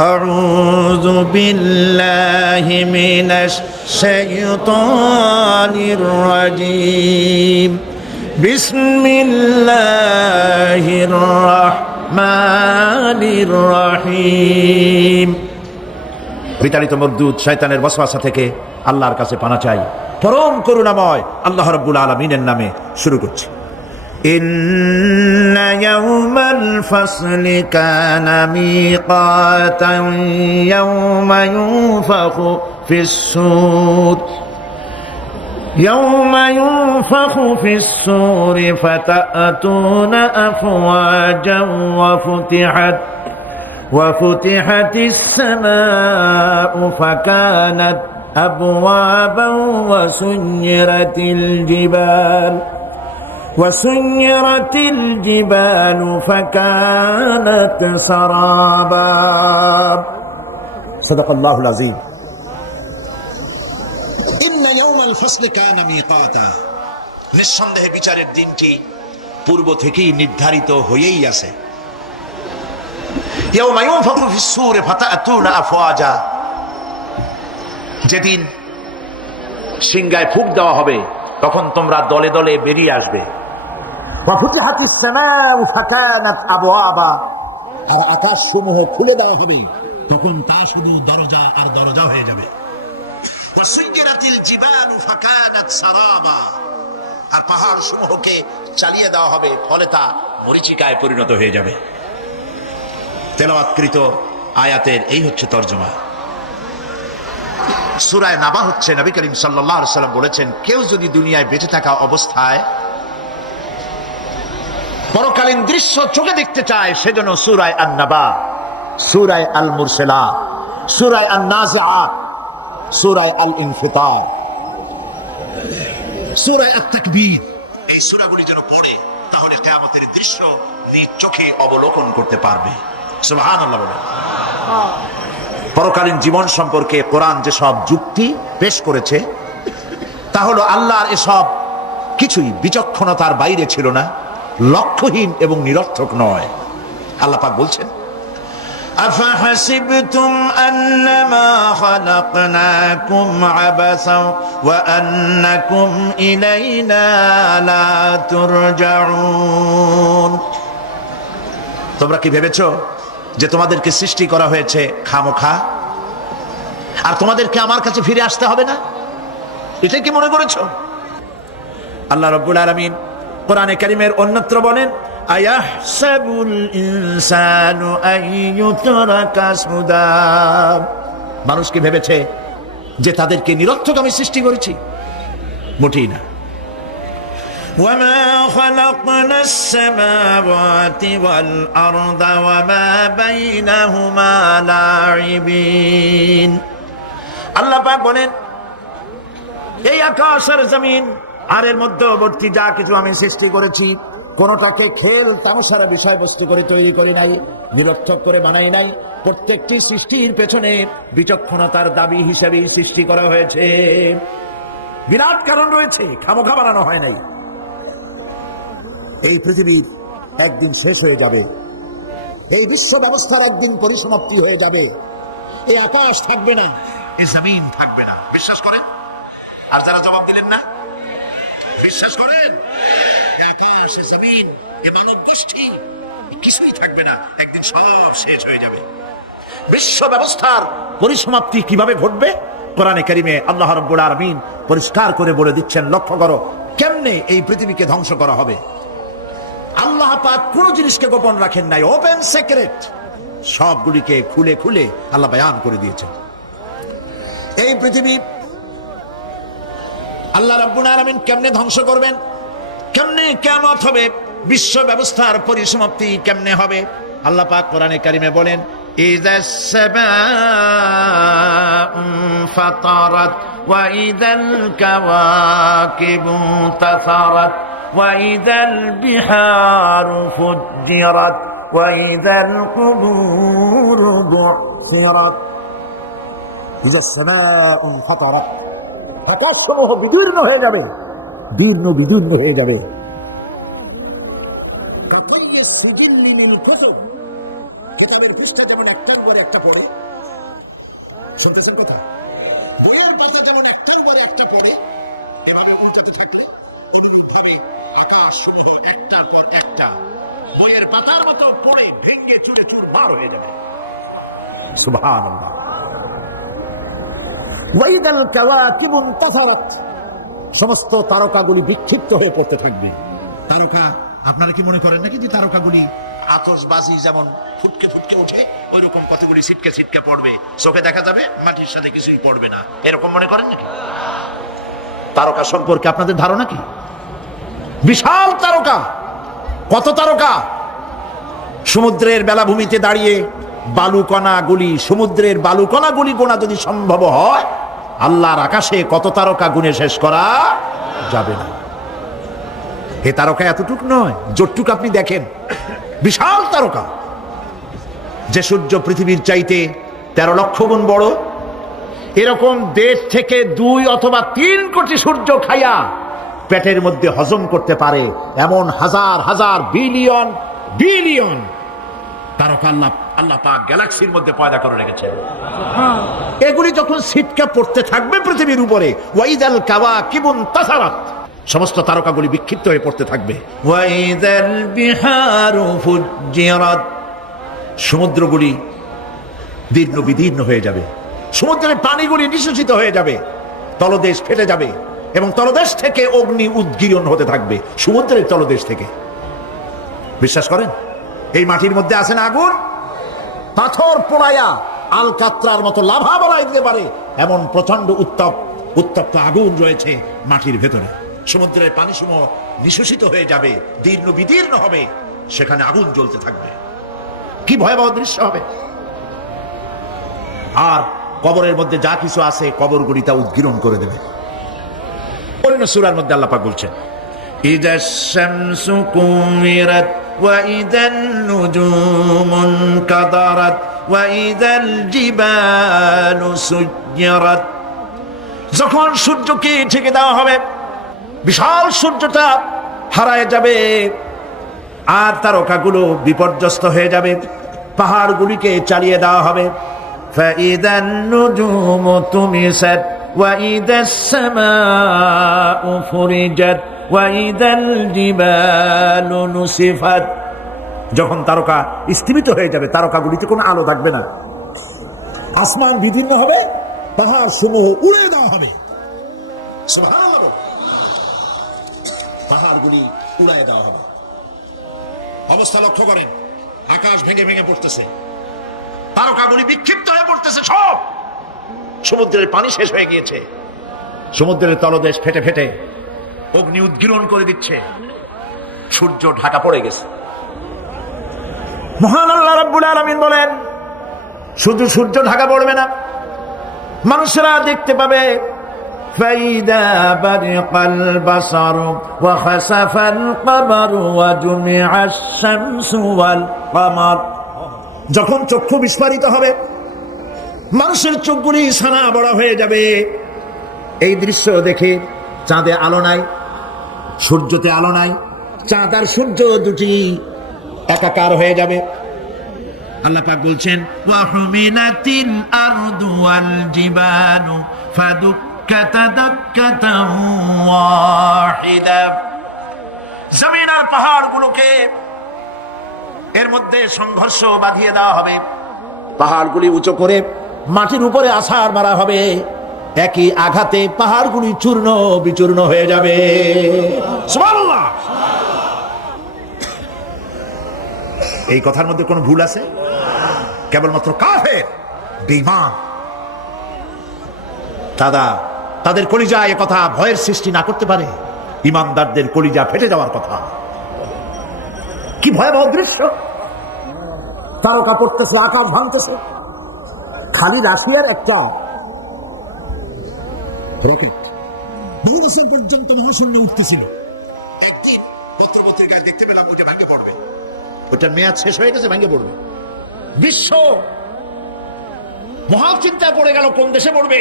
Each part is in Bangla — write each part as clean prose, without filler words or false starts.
أعوذ بالله من الشيطان الرجيم بسم الله الرحمن الرحيم বিতাড়িত মরদুদ শয়তানের ওয়াসওয়াসা থেকে আল্লাহর কাছে পানা চাই। পরম করুণাময় আল্লাহ রাব্বুল আলামিনের নামে শুরু করছি। إن يوم الفصل كان ميقاتا يوم ينفخ في الصور فتأتون أفواجا وفتحت السماء فكانت أبوابا وسيرت الجبال فكانت سرابا صدق الله العظيم إن يوم الفصل كان ميقاتا নিঃসন্দেহে বিচারের দিনটি পূর্ব থেকেই নির্ধারিত হয়েই আছে। ইয়াউমা ইউনফাখু ফিস-সূর ফাতাতুনা আফওয়াজা, যেদিন সিংহায় ফুঁক দেওয়া হবে তখন তোমরা দলে দলে বেরিয়ে আসবে। ওয়াফুতিহাতিস সামাউ ফাকানাত আবওয়াবা, আর আকাশসমূহ খুলে দেওয়া হবে তখন তা শুধু দরজা আর দরজা হয়ে যাবে। ওয়াসুইরাতিল জিবালু ফাকানাত সারাবা, আর পাহাড়সমূহকে চালিয়ে দেওয়া হবে ফলে তা মরীচিকায় পরিণত হয়ে যাবে। তেলাওয়াতকৃত আয়াতের এই হচ্ছে তরজমা। সূরা নাবা হচ্ছে নবী করিম সাল্লাল্লাহু আলাইহি ওয়াসাল্লাম বলেছেন, কেউ যদি দুনিয়ায় বেঁচে থাকা অবস্থায় পরকালীন দৃশ্য চোখে দেখতে চায় সেজন্য সূরা আন-নাবা, সূরা আল-মুরসালাত, সূরা আন-নাজিআত, সূরা আল-ইনফিতার, সূরা আত-তাকবীর, এই সূরাগুলি যেন পড়ে তাহলে কিয়ামতের দৃশ্য নিজ চোখে অবলোকন করতে পারবে। সুবহানাল্লাহ বলে। পরকালীন জীবন সম্পর্কে কোরআন যেসব যুক্তি পেশ করেছে তা হলো আল্লাহর এসব কিছুই বিচক্ষণতার বাইরে ছিল না, লক্ষ্যহীন এবং নিরর্থক নয়। আল্লাহ পাক বলছেন, আফাহাসিবতুম আন্নামা খালাকনাকুম আবাসা ওয়া আন্নাকুম ইলাইনা লা তুরজাউন, তোমরা কি ভেবেছো যে তোমাদেরকে সৃষ্টি করা হয়েছে খামোখা আর তোমাদেরকে আমার কাছে ফিরে আসতে হবে না? এটাই কি মনে করেছো? আল্লাহ রাব্বুল আলামিন কোরআনে কারীমের অন্যত্র বলেন, আয়াহসাবুল ইনসানু আইয়ুতরাকা সুদা, মানুষ কি ভেবেছে যে তাদেরকে নিরর্থক আমি সৃষ্টি করেছি? মোটেই না। وما خلقنا السماوات والأرض وما بينهما لاعبين, আল্লাহ পাক বলেন, এই আকাশ আর জমিন আর এর মধ্যবর্তী যা কিছু আমি সৃষ্টি করেছি কোনটাকে খেল তামাশার বিষয়বস্তু করে তৈরি করি নাই, নিরর্থক করে বানাই নাই। প্রত্যেকটি সৃষ্টির পেছনে বিচক্ষণতার দাবি হিসেবেই সৃষ্টি করা হয়েছে। বিরাট কারণ রয়েছে, খামোখা বানানো হয় নাই। এই পৃথিবীর একদিন শেষ হয়ে যাবে, এই বিশ্ব ব্যবস্থার একদিন পরিসমাপ্তি হয়ে যাবে। এই আকাশ থাকবে না, এই জমিন থাকবে না। বিশ্বাস করেন? আর যারা জবাব দিলেন না, বিশ্বাস করেন? আকাশ, জমিন, এই মানব গোষ্ঠী কিছুই থাকবে না, একদিন সব শেষ হয়ে যাবে। বিশ্ব ব্যবস্থার পরিসমাপ্তি কিভাবে ঘটবে? কোরআনে কারীমে আল্লাহ রাব্বুল আলামিন পরিষ্কার করে বলে দিচ্ছেন। লক্ষ্য করো কেমনে এই পৃথিবীকে ধ্বংস করা হবে। আল্লাহ পাক কোন জিনিসকে গোপন রাখেন নাই, ওপেন সিক্রেট, সবগুলিকে খুলে খুলে আল্লাহ বয়ান করে দিয়েছেন। এই পৃথিবী আল্লাহ রাব্বুল আলামিন কেমনে ধ্বংস করবেন, কেমনে কিয়ামত হবে, বিশ্ব ব্যবস্থার পরিসমাপ্তি কেমনে হবে, আল্লাহ পাক কোরআনে কারীমে বলেন, ইযাস সামাউ ফাতারাত ওয়া ইযাল কাওয়াকিবু তাসারাত وإذا البحار فجرت وإذا القبور بعثرت إذا السماء انفطرت, আকাশসমূহ বিদীর্ণ হয়ে যাবে, বিদীর্ণ হয়ে যাবে। কিতাবের পৃষ্ঠা যেমন একটা একটা বই শুনতেছেন কথা? বইয়ের পাতা যেমন একটার পর একটা পড়ে, এভাবে উল্টাতে থাকলে এভাবে আকাশ সমূহ একটার পর একটা বইয়ের পাতার মতো পড়ে ভেঙে চুরে চুরমার হয়ে যাবে। সুবহানাল্লাহ। ওয়াইদাল কাওয়াকিবু ইনতাসারাত, সমস্ত তারকাগুলি বিক্ষিপ্ত হয়ে পড়তে থাকবে। তারকা, আপনারা কি মনে করেন নাকি যে তারকাগুলি আতশবাজি যেমন ফুটকে ফুটকে ওঠে, ওই রকম কতগুলি ছিটকে ছিটকে পড়বে, চোখে দেখা যাবে, মাটির সাথে কিছুই পড়বে না, এরকম মনে করেন নাকি? তারকা সম্পর্কে আপনাদের ধারণা কি? বিশাল তারকা। কত তারকা! সমুদ্রের বেলাভূমিতে দাঁড়িয়ে বালুকণাগুলি, সমুদ্রের বালুকণাগুলি গোনা যদি সম্ভব হয়, আল্লাহর আকাশে কত তারকা গুণে শেষ করা যাবে না। এ তারকা এতটুক নয়, যতটুক আপনি দেখেন বিশাল তারকা। যে সূর্য পৃথিবীর চাইতে 13 লক্ষ গুণ বড়, এরকম দেশ থেকে 2 অথবা 3 কোটি সূর্য খাইয়া পেটের মধ্যে হজম করতে পারে এমন হাজার হাজার বিলিয়ন বিলিয়ন তারকা আল্লাহ পাক গ্যালাক্সির মধ্যে পয়দা করে রেখেছেন। এগুলি যখন ছিটকে পড়তে থাকবে পৃথিবীর উপরে, ওয়াইদাল কাওয়াকিবু ইনতাসারাত, সমস্ত তারকাগুলি বিক্ষিপ্ত হয়ে পড়তে থাকবে। ওয়াইদাল বিহারু ফুজ্জিরাত, সমুদ্রগুলি দীর্ণ বিদীর্ণ হয়ে যাবে, সমুদ্রের পানিগুলি নিঃশেষিত হয়ে যাবে, তলদেশ ফেটে যাবে এবং তলদেশ থেকে অগ্নি উদ্গীরণ হতে থাকবে, সমুদ্রের তলদেশ থেকে। বিশ্বাস করেন? এই মাটির মধ্যে আছে না আগুন, পাথর পোড়াইয়া আলকাত্রার মতো লাভা বানাই দিতে পারে এমন প্রচন্ড উত্তপ্ত আগুন রয়েছে মাটির ভেতরে। সমুদ্রের পানি সমূহ নিঃশেষিত হয়ে যাবে, দীর্ণ বিদীর্ণ হবে, সেখানে আগুন জ্বলতে থাকবে। কি ভয়াবহ দৃশ্য হবে! আর কবরের মধ্যে যা কিছু আছে, কবরগুলি তা উদ্গীরণ করে দেবে। অন্য সূরার মধ্যে আল্লাহ পাক বলছেন, ইযাশ শামসু কুমিরাত ওয়া ইযান নুজুমু কাদারাত ওয়া ইযাল জিবালু সুজ্জিরাত, যখন সূর্যকে ঢেকে দেওয়া হবে, বিশাল সূর্যটা হারায় যাবে, আর তারকাগুলো বিপর্যস্ত হয়ে যাবে, পাহাড়গুলিকে চালিয়ে দেওয়া হবে। ফাইদান নুজুমু তুমিসাত ওয়া ইদাস সামাউ ফুরিজাত ওয়া ইদাল জিবালু নুসিফাত, যখন তারকা স্থিমিত হয়ে যাবে, তারকাগুলিতে কোনো আলো থাকবে না, আসমান বিদীর্ণ হবে, পাহাড় সমূহ উড়িয়ে দেওয়া হবে। সুবহানাল্লাহ, পাহাড়গুলি উড়িয়ে দেওয়া হবে। অবস্থা লক্ষ্য করেন, আকাশ ভেঙে ভেঙে পড়তেছে, তারকাগুলি বিক্ষিপ্ত হয়ে পড়তেছে, সব সমুদ্রের পানি শেষ হয়ে গিয়েছে, সমুদ্রের তলদেশ ফেটে ফেটে অগ্নি উদ্গীরণ করে দিচ্ছে, সূর্য ঢাকা পড়ে গেছে। মহান আল্লাহ রাব্বুল আলামিন বলেন, শুধু সূর্য ঢাকা পড়বে না, মানুষেরা দেখতে পাবে فإذا برق البصر وخسف القمر وجمع الشمس والقمر, যখন চক্ষু বিস্ফারিত হবে, মানুষের চোখগুলি ছানা বড়া হয়ে যাবে, এই দৃশ্য দেখে চাঁদে আলো নাই, সূর্যতে আলো নাই, চাঁদ আর সূর্য দুটি একাকার হয়ে যাবে। আল্লাহ পাক বলছেন, ওয়া হুমিলাতিল আরদু ওয়াল জিবালু ফাদুক্কাতা দাক্কাতান ওয়াহিদা, জমিন আর পাহাড়গুলোকে এর মধ্যে সংঘর্ষ বাঁধিয়ে দেওয়া হবে, পাহাড়গুলি উঁচু করে মাটির উপরে আছাড় মারা হবে, একই আঘাতে পাহাড়গুলি চূর্ণ বিচূর্ণ হয়ে যাবে। সুবহানাল্লাহ। এই কথার মধ্যে কোনো ভুল আছে? কেবলমাত্র কাফের, বেঈমান, তাদের কলিজা এ কথা ভয়ের সৃষ্টি না করতে পারে, ইমানদারদের কলিজা ফেটে যাওয়ার কথা। কি ভয়াবহ দৃশ্য! তারকা পড়তেছে, আকাশ ভাঙতেছে, খালি রাশিয়ার একটা রকেট 2 বছর পর্যন্ত মহাশূন্য উঠতেছিল, একদিন পত্রপত্রিকায় দেখতে পেলাম ওটা ভাঙে পড়বে, ওটা মেয়াদ শেষ হয়ে গেছে, ভাঙে পড়বে। বিশ্ব মহাচিন্তায় পড়ে গেল, কোন দেশে পড়বে?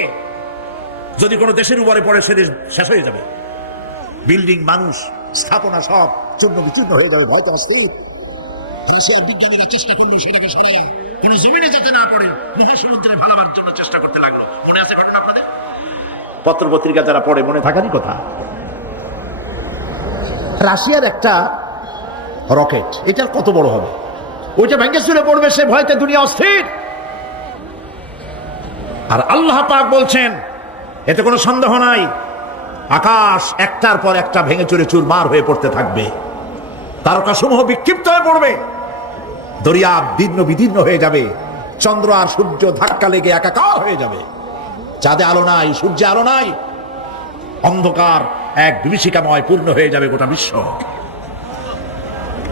যদি কোনো দেশের উপরে পড়ে, সে দেশ শেষ হয়ে যাবে, বিল্ডিং, মানুষ, স্থাপনা সব চূর্ণ বিচূর্ণ হয়ে যাবে। ভয় তো অস্থির। রাশিয়ার বিজ্ঞানীরা চেষ্টা করল সেটাকে সরিয়ে কোন জমিনে যেতে না পারে মহাসমুদ্রে ভালাবার জন্য চেষ্টা করতে লাগলো। মনে আছে ঘটনা আপনাদের? পত্র পত্রিকা যারা পড়ে মনে থাকারই কথা। রাশিয়ার একটা রকেট, এটা কত বড় হবে, ওইটা ভেঙে চুরে পড়বে, সে ভয়তে দুনিয়া অস্থির। আর আল্লাহ পাক বলছেন এতে কোনো সন্দেহ নাই, আকাশ একটার পর একটা ভেঙে চুরে চুরমার হয়ে পড়তে থাকবে, তারকাসমূহ বিক্ষিপ্ত হয়ে পড়বে, দরিয়া দীর্ণ বিদীর্ণ হয়ে যাবে, চন্দ্র আর সূর্য ধাক্কা লেগে একাকার হয়ে যাবে, চাঁদে আলো নাই, সূর্যে আলো নাই, অন্ধকার এক বিভীষিকাময় পূর্ণ হয়ে যাবে গোটা বিশ্ব।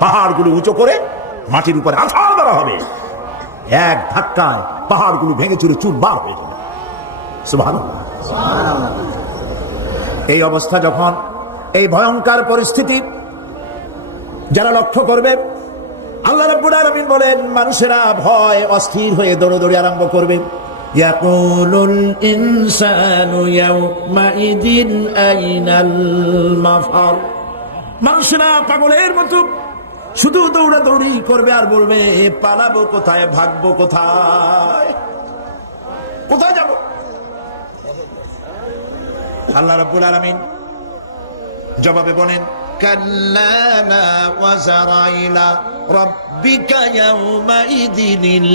পাহাড়গুলো উঁচু করে মাটির উপরে আছাড় দেওয়া হবে, এক ধাক্কায় পাহাড়গুলো ভেঙে চুরে চুরমার হয়ে যাবে। সুবহানাল্লাহ। এই অবস্থা যখন, এই ভয়ঙ্কর পরিস্থিতি যারা লক্ষ্য করবে, আল্লাহ রাব্বুল আলামিন বলেন মানুষেরা ভয় অস্থির হয়ে দৌড়াদৌড়ি আরম্ভ করবে। ইয়াকুলুল ইনসানু ইয়াউমাইদিন আইনাল মাফার। মানুষেরা পাগলের মতো শুধু দৌড়াদৌড়ি করবে আর বলবে পালাবো কোথায়, ভাগবো কোথায়, কোথায় যাব? আল্লাহ রাব্বুল আলামিন জবাবে বলেন কাল্লা লা ওয়াজারা ইলা রাব্বিকা ইয়াউমাইদিনিল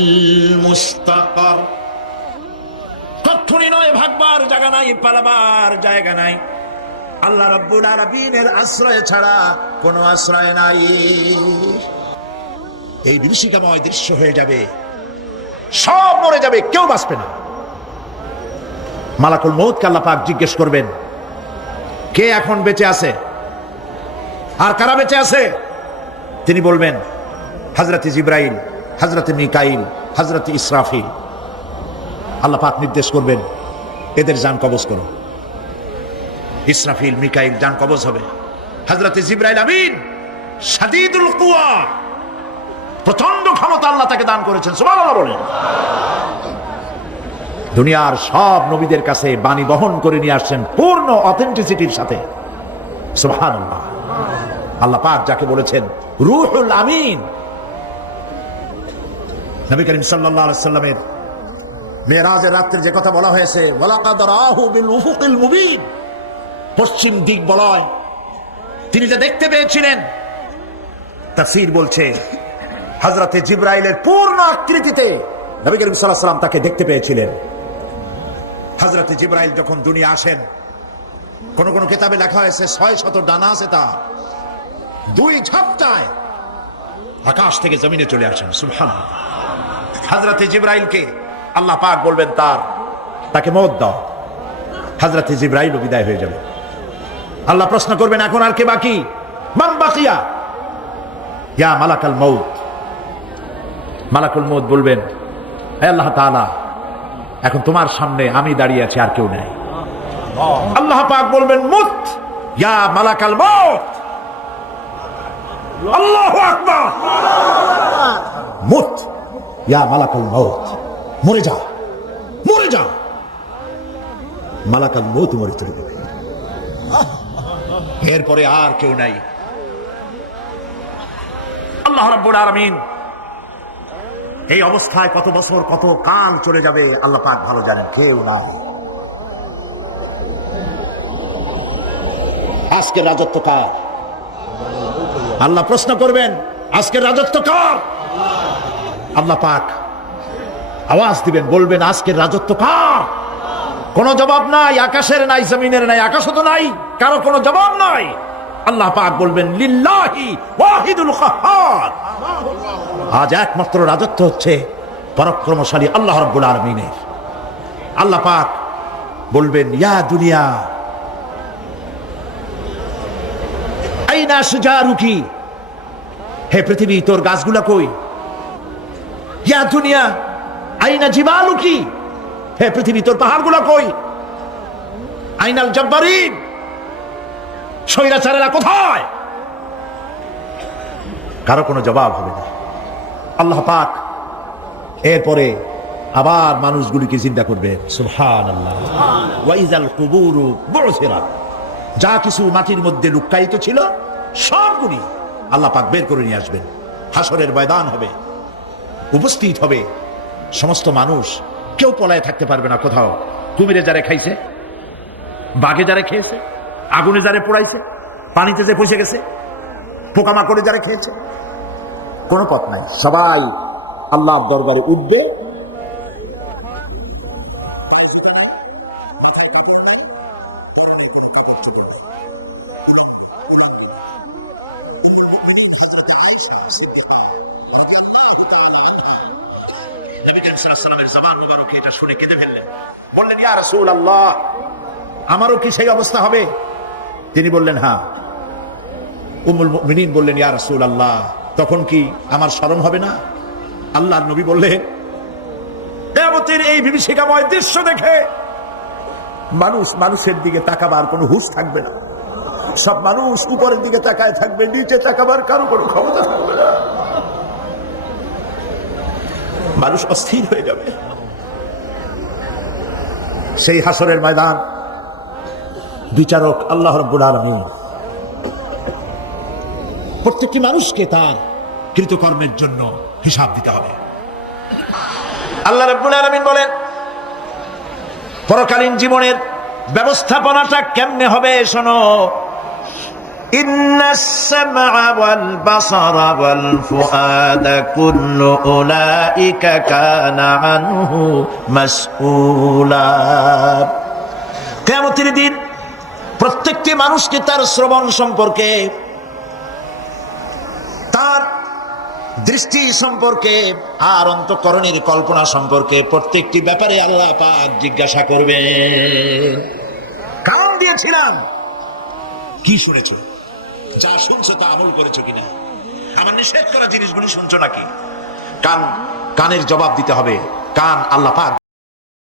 মুস্তাকার। কখনই নয়, ভাগবার জায়গা নাই, পালাবার জায়গা নাই, আল্লাহ রাব্বুল আলামিনের আশ্রয় ছাড়া কোনো আশ্রয় নাই। এই বিভীষিকাময় দৃশ্য হয়ে যাবে, সব মরে যাবে, কেউ বাঁচবে না। মালাকুল মউতকে আল্লাহ পাক জিজ্ঞেস করবেন কে এখন বেঁচে আছে আর কারা বেঁচে আছে? তিনি বলবেন হযরত জিবরাইল, হযরত মিকাইল, হযরত ইসরাফিল। আল্লাহ পাক নির্দেশ করবেন এদের জান কবজ করো। ইসরাফিল, মিকাইল জান কবজ হবে। হযরত জিবরাইল আমিন শাদীদুল কুওয়া, প্রচন্ড ক্ষমতা আল্লাহ তাকে দান করেছেন, সুবহানাল্লাহ বলেন। দুনিয়ার সব নবীদের কাছে বাণী বহন করে নিয়ে আসছেন পূর্ণ অথেন্টিসিটির সাথে, সুবহানাল্লাহ। আল্লাহ পাক যাকে বলেছেন রূহুল আমিন। নবী করিম সাল্লাল্লাহু আলাইহি সাল্লামের মেরাজের রাত্রে যে কথা বলা হয়েছে ওয়ালাকাদ রাহু বিল উফুকিল মুবিন, পশ্চিম দিক বলয় তিনি যা দেখতে পেয়েছিলেন, তাফসীর বলছে হযরত জিবরাইলের পূর্ণ আকৃতিতে নবী করিম সাল্লাল্লাহু আলাইহি সাল্লাম তাকে দেখতে পেয়েছিলেন। হযরত জিবরাইল যখন দুনিয়া আসেন, কোন কোন কিতাবে লেখা হয়েছে 600 ডানা আছে, তা দুই ঝাপটায় আকাশ থেকে জমিনে চলে আসেন, সুবহানাল্লাহ। হযরত জিবরাইলকে আল্লাহ পাক বলবেন তাকে মওত দাও, হযরত জিবরাইল বিদায় হয়ে যাবে। আল্লাহ প্রশ্ন করবেন এখন আর কে বাকি? মান বাকিয়া ইয়া মালাকাল মউত। মালাকুল মউত বলবেন হে আল্লাহ তাআলা, এখন তোমার সামনে আমি দাঁড়িয়ে আছি, আর কেউ নাই। আল্লাহ পাক বলবেন মুত ইয়া মালাকাল মউত। আল্লাহু আকবার। মুত ইয়া মালাকাল মউত, মরে যা, মরে যা। মালাকাল মউত মরে চলে যাবে, এরপরে আর কেউ নাই। আল্লাহ রাব্বুল আলামিন এই অবস্থায় কত বছর কত কাল চলে যাবে আল্লাহ পাক ভালো জানেন, কেউ নাই। আজকের রাজত্ব কার? আল্লাহ প্রশ্ন করবেন আজকের রাজত্ব কার? আল্লাহ পাক আওয়াজ দিবেন, বলবেন আজকের রাজত্ব কার? কোন জবাব নাই, আকাশের নাই, জমিনের নাই, আকাশও তো নাই, কারো কোনো জবাব নাই। আল্লাহ পাক বলবেন লিল্লাহি ওয়াহিদুল কাহ্হার। আজ একমাত্র রাজত্ব হচ্ছে পরাক্রমশালী আল্লাহ রাব্বুল আলামিনের। আল্লাহ পাক বলবেন ইয়া দুনিয়া আইনা শুজারুকি, হে পৃথিবী তোর গাছগুলা কই? ইয়া দুনিয়া আইনা জিবালুকি, হে পৃথিবী তোর পাহাড়গুলা কই? আইনাল জব্বারিন, স্বৈরাচারেরা কোথায়? কারো কোনো জবাব হবে না। আল্লাহ পাক এরপরে আবার মানুষগুলিকে জিন্দা করবেন, সুবহানাল্লাহ। ওয়াইজাল কুবুরু বুসিরাত, যা কিছু মাটির মধ্যে লুকায়িত ছিল সবগুলি আল্লাহ পাক বের করে নিয়ে আসবেন। হাসরের ময়দান হবে, উপস্থিত হবে সমস্ত মানুষ কেউ পলায় থাকতে পারবে না কোথাও। কুমিরে যারে খাইছে, বাঘে যারে খেয়েছে, আগুনে যারে পোড়াইছে, পানিতে যে পচে গেছে, পোকামাকড়ে যারে খেয়েছে, কোনো পথ নাই, সবাই আল্লাহর দরবারে উঠবে। বললেন, ইয়া রাসূলুল্লাহ, আমারও কি সেই অবস্থা হবে? তিনি বললেন, হ্যাঁ। উম্মুল মুমিনিন বললেন, ইয়া রাসূলুল্লাহ, তখন কি আমার শরম হবে না? আল্লাহর নবী বললেন, কিয়ামতের এই বিভীষিকাময় দৃশ্য দেখে মানুষ মানুষের দিকে তাকাবার কোনো হুঁশ থাকবে না। সব মানুষ উপরের দিকে তাকায় থাকবে, নিচে তাকাবার কারো কোনো ক্ষমতা থাকবে না। মানুষ অস্থির হয়ে যাবে। সেই হাসরের ময়দান বিচারক আল্লাহ রাব্বুল আলামিন প্রত্যেকটি মানুষকে তার কৃতকর্মের জন্য হিসাব দিতে হবে। আল্লাহ রাব্বুল আলামিন বলেন, পরকালীন জীবনের ব্যবস্থাপনাটা কেমনে হবে শোনো। ইন্নাস সামআ ওয়াল বাসারা ওয়াল ফুআদা কুল্লু উলাইকা কানা আনহু মাসউলা। কিয়ামতের দিন প্রত্যেকটি মানুষকে তার শ্রবণ সম্পর্কে, তার দৃষ্টি সম্পর্কে, আর অন্তঃকরণের কল্পনা সম্পর্কে প্রত্যেকটি ব্যাপারে আল্লাহ পাক জিজ্ঞাসা করবে। কান দিয়েছিলাম, কি শুনেছো? যা শুনছো তা আমল করেছো কিনা? আমার নিষেধ করা জিনিসগুলি শুনছো নাকি? কানের জবাব দিতে হবে। কান আল্লাহ পাক